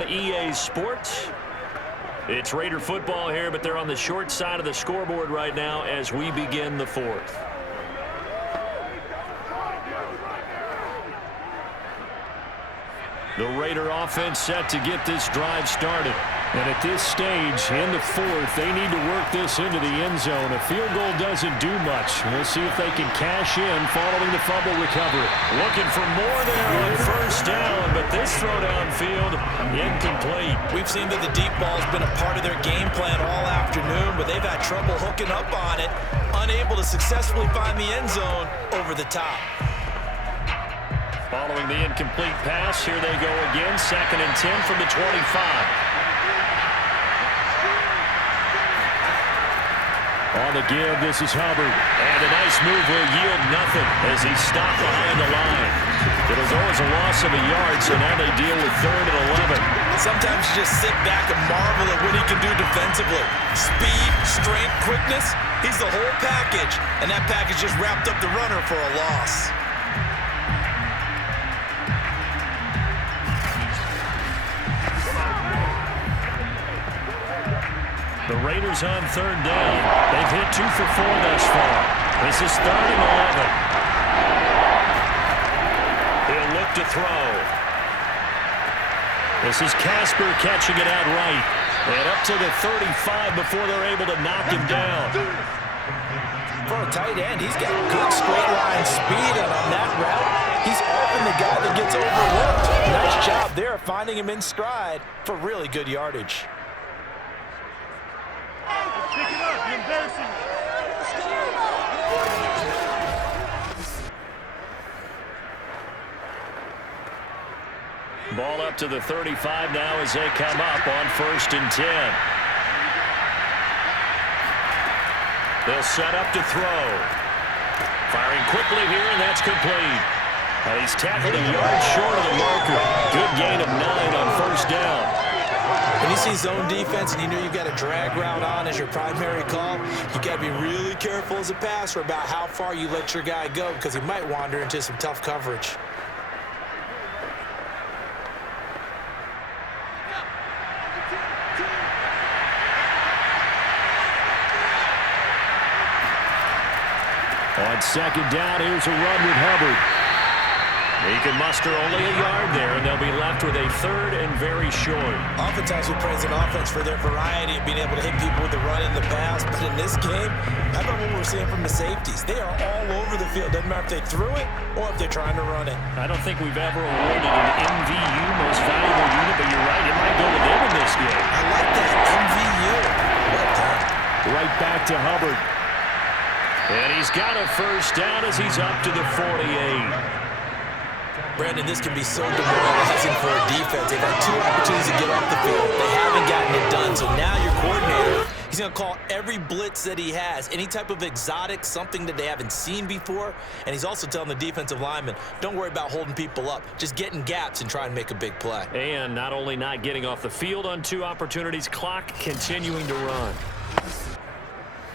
on EA Sports. It's Raider football here, but they're on the short side of the scoreboard right now as we begin the fourth. The Raider offense set to get this drive started. And at this stage, in the fourth, they need to work this into the end zone. A field goal doesn't do much. We'll see if they can cash in following the fumble recovery. Looking for more there on first down, but this throw downfield, incomplete. We've seen that the deep ball has been a part of their game plan all afternoon, but they've had trouble hooking up on it, unable to successfully find the end zone over the top. Following the incomplete pass, here they go again. 2nd and 10 from the 25. On the give, this is Hubbard. And a nice move will yield nothing as he's stopped behind the line. It'll go as a loss of a yard, so now they deal with 3rd and 11. Sometimes you just sit back and marvel at what he can do defensively. Speed, strength, quickness, he's the whole package. And that package just wrapped up the runner for a loss. The Raiders on 3rd down. They've hit 2 for 4 thus far. This is 3rd and 11. He'll look to throw. This is Casper catching it out right. And up to the 35 before they're able to knock him down. For a tight end, he's got good straight line speed, and on that route, he's often the guy that gets overlooked. Nice job there finding him in stride for really good yardage. Ball up to the 35 now as they come up on 1st and 10. They'll set up to throw. Firing quickly here, and that's complete. He's tackled a yard short of the marker. Good gain of 9 on 1st down. When you see zone defense and you know you've got a drag route on as your primary call, you got to be really careful as a passer about how far you let your guy go because he might wander into some tough coverage. On 2nd down, here's a run with Hubbard. He can muster only a yard there, and they'll be left with a 3rd and very short. Oftentimes we praise an offense for their variety of being able to hit people with the run in the pass, but in this game, how about what we're seeing from the safeties? They are all over the field. Doesn't matter if they threw it or if they're trying to run it. I don't think we've ever awarded an MVU, most valuable unit, but you're right, it might go with them in this game. I like that, MVU. Well done. Right back to Hubbard. And he's got a 1st down as he's up to the 48. Brandon, this can be so demoralizing for a defense. They've had 2 opportunities to get off the field. They haven't gotten it done. So now your coordinator, he's going to call every blitz that he has, any type of exotic, something that they haven't seen before. And he's also telling the defensive lineman, don't worry about holding people up. Just get in gaps and try and make a big play. And not only not getting off the field on 2 opportunities, clock continuing to run.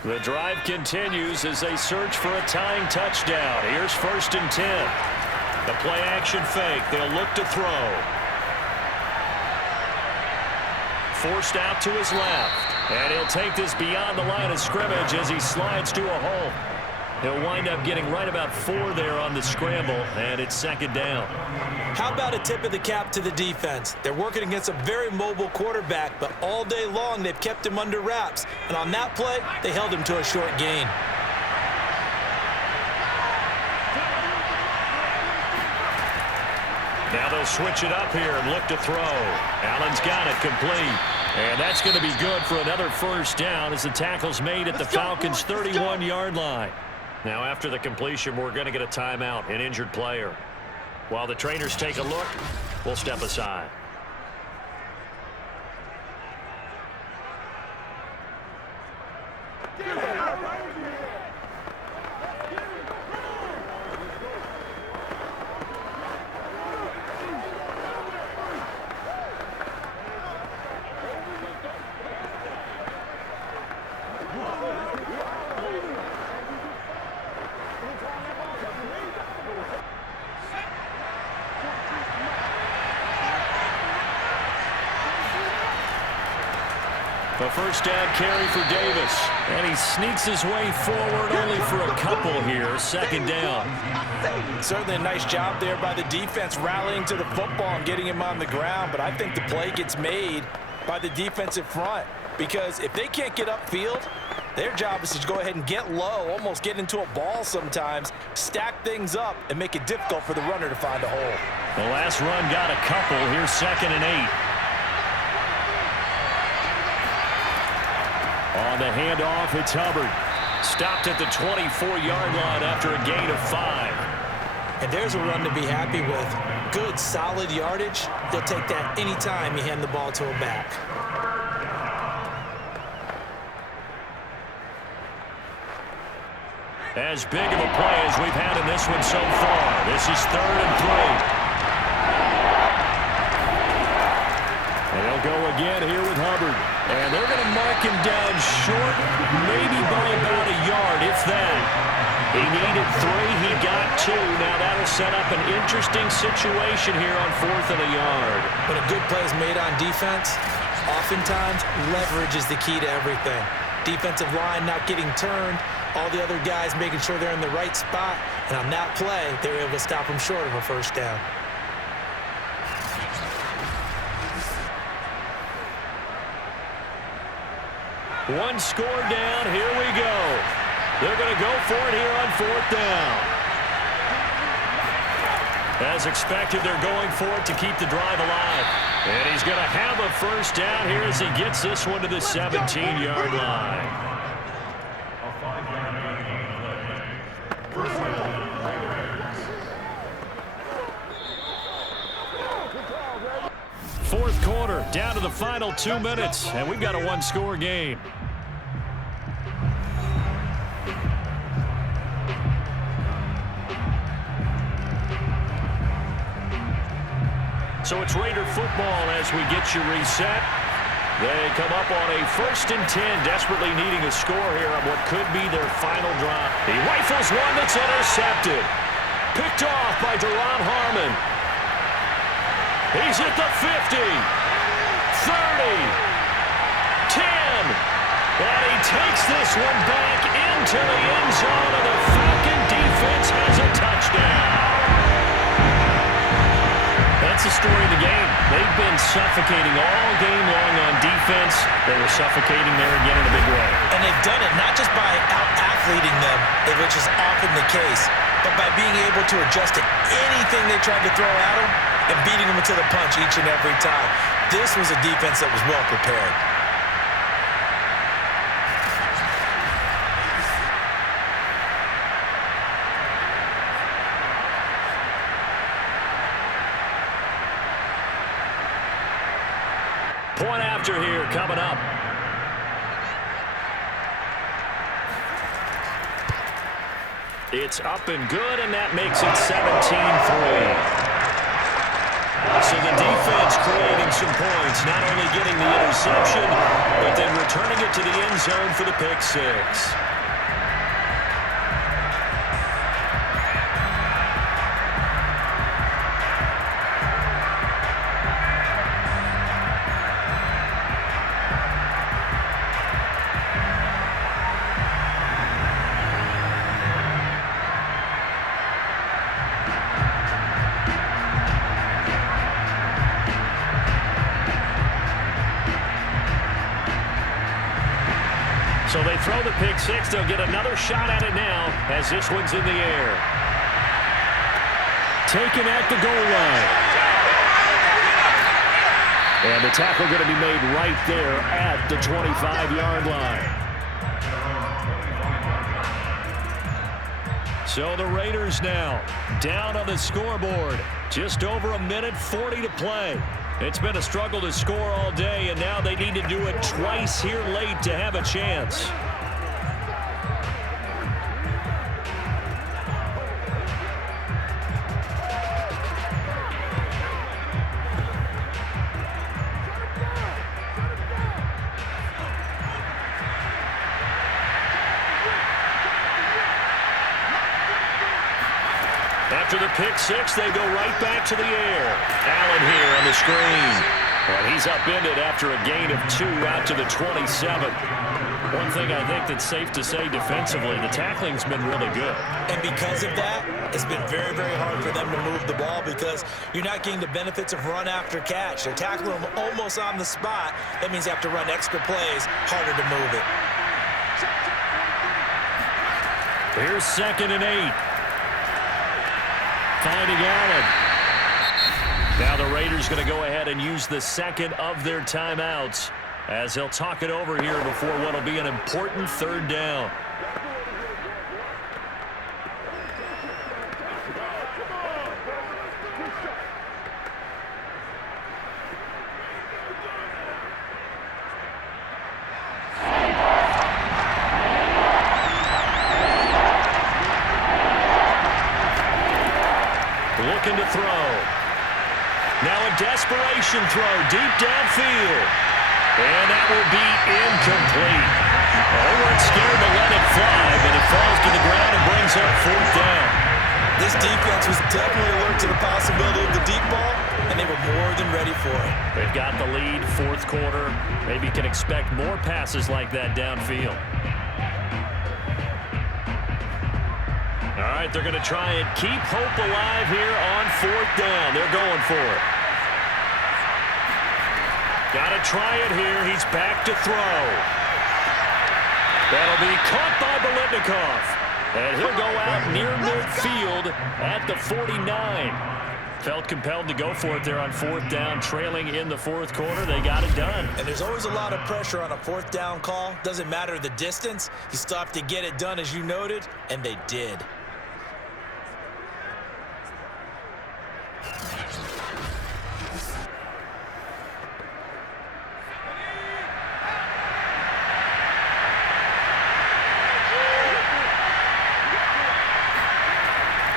The drive continues as they search for a tying touchdown. Here's 1st and 10. The play-action fake. They'll look to throw. Forced out to his left. And he'll take this beyond the line of scrimmage as he slides to a hole. He'll wind up getting right about 4 there on the scramble, and it's 2nd down. How about a tip of the cap to the defense? They're working against a very mobile quarterback, but all day long they've kept him under wraps. And on that play, they held him to a short gain. Now they'll switch it up here and look to throw. Allen's got it complete. And that's going to be good for another 1st down as the tackle's made at the Falcons' 31-yard line. Now after the completion, we're going to get a timeout, an injured player. While the trainers take a look, we'll step aside. A first down carry for Davis. And he sneaks his way forward only for a couple here. Second down. Certainly a nice job there by the defense rallying to the football and getting him on the ground. But I think the play gets made by the defensive front. Because if they can't get upfield, their job is to go ahead and get low, almost get into a ball sometimes, stack things up, and make it difficult for the runner to find a hole. The last run got a couple. Here's 2nd and 8. On the handoff, it's Hubbard. Stopped at the 24-yard line after a gain of 5. And there's a run to be happy with. Good, solid yardage. They'll take that anytime you hand the ball to a back. As big of a play as we've had in this one so far. This is 3rd and 3. And they'll go again here with Hubbard. And they're going to mark him down short, maybe by about a yard, if that. He needed 3. He got 2. Now that'll set up an interesting situation here on 4th and a yard. When a good play is made on defense, oftentimes leverage is the key to everything. Defensive line not getting turned, all the other guys making sure they're in the right spot, and on that play, they were able to stop him short of a first down. One score down, here we go. They're going to go for it here on 4th down. As expected, they're going for it to keep the drive alive. And he's going to have a first down here as he gets this one to the 17-yard line. Fourth quarter, down to the final 2 minutes, and we've got a one-score game. So it's Raider football as we get you reset. They come up on a 1st and 10, desperately needing a score here on what could be their final drive. He rifles one that's intercepted. Picked off by Deron Harmon. He's at the 50, 30, 10, and he takes this one back into the end zone, and the Falcon defense has a touchdown. That's the story of the game. They've been suffocating all game long on defense. They were suffocating there again in a big way. And they've done it not just by out-athleting them, which is often the case, but by being able to adjust to anything they tried to throw at them and beating them to the punch each and every time. This was a defense that was well prepared. Point after here coming up. It's up and good, and that makes it 17-3. So the defense creating some points, not only getting the interception, but then returning it to the end zone for the pick 6. So they throw the pick 6. They'll get another shot at it now as this one's in the air. Taken at the goal line. And the tackle going to be made right there at the 25-yard line. So the Raiders now down on the scoreboard. Just over a minute 40 to play. It's been a struggle to score all day, and now they need to do it twice here late to have a chance. After the pick 6, they go right back to the air. Allen here on the screen. And he's upended after a gain of 2 out to the 27. One thing I think that's safe to say defensively, the tackling's been really good. And because of that, it's been very, very hard for them to move the ball because you're not getting the benefits of run after catch. They're tackling them almost on the spot. That means you have to run extra plays, harder to move it. Here's 2nd and 8. Finding Allen. Now the Raiders going to go ahead and use the second of their timeouts as he'll talk it over here before what will be an important 3rd down. Looking to throw. Now a desperation throw deep downfield. And that will be incomplete. They weren't scared to let it fly, but it falls to the ground and brings up 4th down. This defense was definitely alert to the possibility of the deep ball, and they were more than ready for it. They've got the lead, 4th quarter. Maybe can expect more passes like that downfield. All right, they're going to try and keep hope alive here on 4th down. They're going for it. Got to try it here. He's back to throw. That'll be caught by Biletnikoff. And he'll go out near midfield at the 49. Felt compelled to go for it there on 4th down, trailing in the 4th quarter. They got it done. And there's always a lot of pressure on a 4th down call. Doesn't matter the distance. You still have to get it done, as you noted, and they did.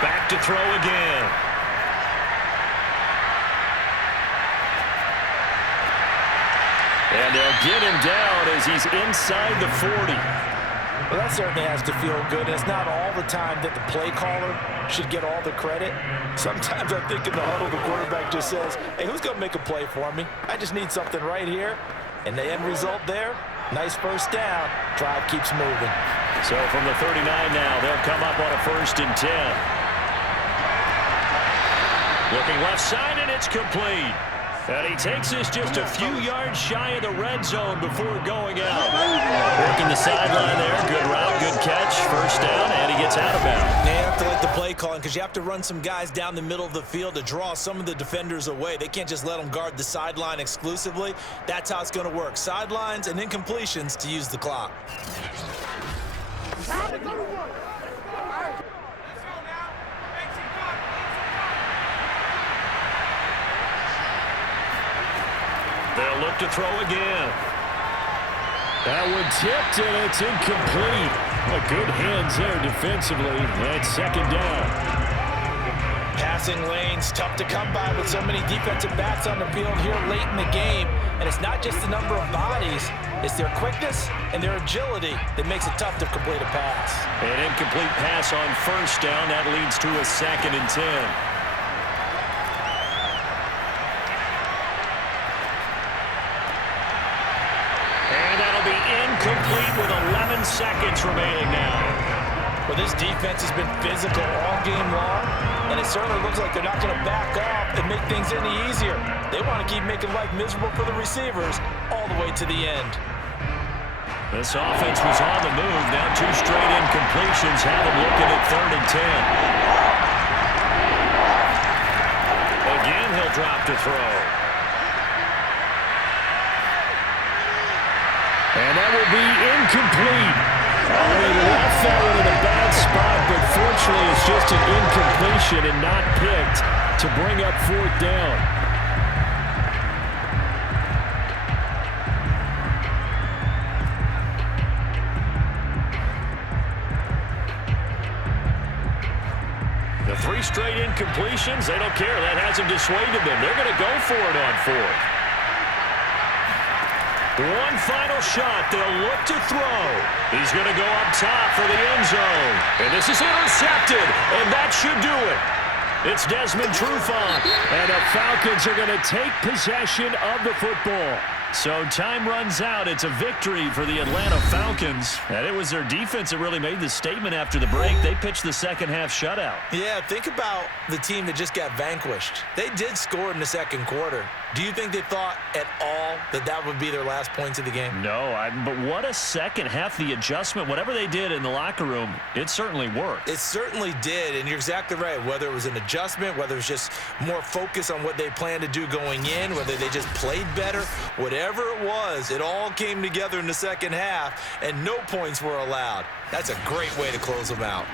Back to throw again. And they'll get him down as he's inside the 40. Well, that certainly has to feel good. And it's not all the time that the play caller should get all the credit. Sometimes I think in the huddle, the quarterback just says, hey, who's going to make a play for me? I just need something right here. And the end result there, nice 1st down. Drive keeps moving. So from the 39 now, they'll come up on a 1st and 10. Looking left side, and it's complete. And he takes this just a few yards shy of the red zone before going out. Working the sideline there. Good route, good catch. 1st down, and he gets out of bounds. They have to let the play calling because you have to run some guys down the middle of the field to draw some of the defenders away. They can't just let them guard the sideline exclusively. That's how it's going to work. Sidelines and incompletions to use the clock. They'll look to throw again. That one tipped, and it's incomplete. Good hands there defensively. That's 2nd down. Passing lanes, tough to come by with so many defensive backs on the field here late in the game. And it's not just the number of bodies. It's their quickness and their agility that makes it tough to complete a pass. An incomplete pass on 1st down. That leads to a 2nd and 10. Complete with 11 seconds remaining now. Well, this defense has been physical all game long, and it certainly looks like they're not going to back off and make things any easier. They want to keep making life miserable for the receivers all the way to the end. This offense was on the move. Now 2 straight incompletions have them looking at 3rd and 10. Again, he'll drop to throw. And that will be incomplete. Oh, he left that one in a bad spot, but fortunately it's just an incompletion and not picked to bring up 4th down. The 3 straight incompletions, they don't care. That hasn't dissuaded them. They're going to go for it on 4th. One final shot. They'll look to throw. He's going to go up top for the end zone. And this is intercepted, and that should do it. It's Desmond Trufant, and the Falcons are going to take possession of the football. So time runs out. It's a victory for the Atlanta Falcons. And it was their defense that really made the statement after the break. They pitched the second-half shutout. Yeah, think about the team that just got vanquished. They did score in the second quarter. Do you think they thought at all that that would be their last points of the game? No, but what a second half. The adjustment, whatever they did in the locker room, it certainly worked. It certainly did, and you're exactly right. Whether it was an adjustment, whether it was just more focus on what they planned to do going in, whether they just played better, whatever it was, it all came together in the second half, and no points were allowed. That's a great way to close them out.